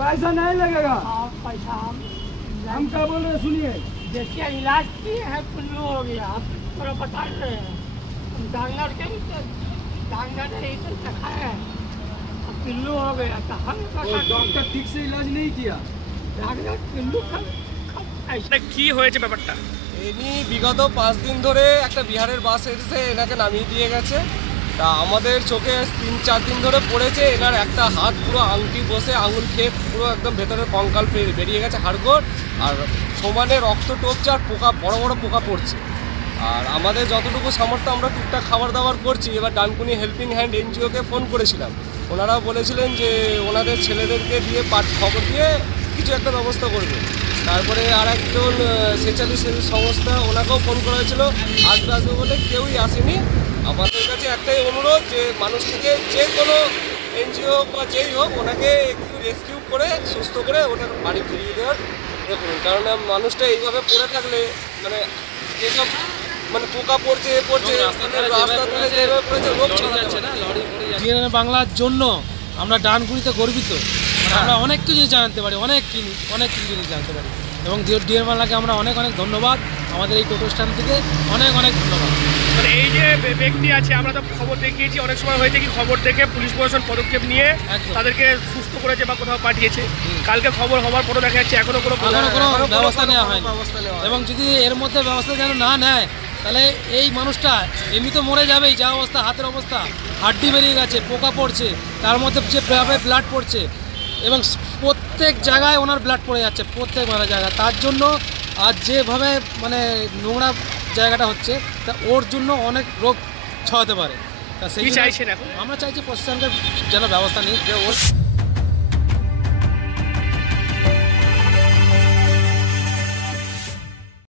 पैसा नहीं लगेगा। पैसा हम क्या बोल रहे हैं सुनिए। देखिए इलाज किए हैं, कुल्लू हो गया, आप थोड़ा बता रहे हैं। डॉक्टर के डॉक्टर ने इसे दिखाया है, अब कुल्लू हो गया तो हम डॉक्टर ठीक से इलाज नहीं किया। डॉक्टर कुल्लू কি হয়েছে ব্যাপারটা? ইনি বিগত 5 দিন ধরে একটা বিহারের বাস এসে এনাকে নামিয়ে দিয়ে গেছে। তা আমাদের চোখে 3-4 দিন ধরে পড়েছে। এনার একটা হাত পুরো আংটি বসে আঙুল খেয়ে পুরো একদম ভেতরের কঙ্কাল বেরিয়ে গেছে, হাড়গোড় আর সমানে রক্ত টপছে আর পোকা, বড় বড় পোকা পড়ছে। আর আমাদের যতটুকু সামর্থ্য আমরা টুকটাক খাবার দাবার করছি। এবার ডানকুনি হেল্পিং হ্যান্ড এনজিওকে ফোন করেছিলাম, ওনারা বলেছিলেন যে ওনাদের ছেলেদেরকে দিয়ে খবর দিয়ে কিছু একটা ব্যবস্থা করবে। তারপরে আর একজন স্বেচ্ছাসেবী সংস্থা, ওনাকেও ফোন করা হয়েছিল, আসবে আসবে বলে কেউই আসেনি। আমাদের কাছে একটাই অনুরোধ যে মানুষ থেকে যে কোনো এনজিও বা যেই হোক ওনাকে একটু রেস্কিউ করে সুস্থ করে ওনার বাড়ি ফিরিয়ে দেওয়ার ইয়ে করুন। কারণ মানুষটা এইভাবে পড়ে থাকলে মানে যেসব মানে পোকা পড়ছে রাস্তা তুলে যেভাবে পড়েছে রোগ ছড়াচ্ছে না। ডিএনএ বাংলার জন্য আমরা ডানকুনিতে গর্বিত। আমরা অনেক কিছু জানতে পারি, অনেক কিছু জিনিস জানতে পারি এবং ডিএনএ বাংলাকে আমরা অনেক ধন্যবাদ। আমাদের এই টোটো স্ট্যান্ড থেকে অনেক ধন্যবাদ। মানে এই যে ব্যক্তি আছে, আমরা তো খবর দেখিয়েছি, অনেক সময় হয়েছে কি খবর দেখে পুলিশ প্রশাসন পদক্ষেপ নিয়ে তাদেরকে সুস্থ করেছে বা কোথাও পাঠিয়েছে। কালকে খবর হওয়ার পরও দেখা যাচ্ছে এখনো কোনো ব্যবস্থা নেওয়া হয়নি এবং যদি এর মধ্যে ব্যবস্থা যেন না নেয় তাহলে এই মানুষটা এমনি তো মরে যাবেই। যা অবস্থা, হাতের অবস্থা, হাড্ডি বেরিয়ে গেছে, পোকা পড়ছে, তার মধ্যে যে ব্লাড পড়ছে এবং প্রত্যেক জায়গায় ওনার ব্লাড পড়ে যাচ্ছে, প্রত্যেক জায়গায়। তার জন্য আর যেভাবে মানে নোংরা জায়গাটা হচ্ছে তা ওর জন্য অনেক রোগ ছড়াতে পারে। তা সেই চাইছেন এখন আমরা চাইছি প্রশাসনকে যেন ব্যবস্থা নিই যে ওর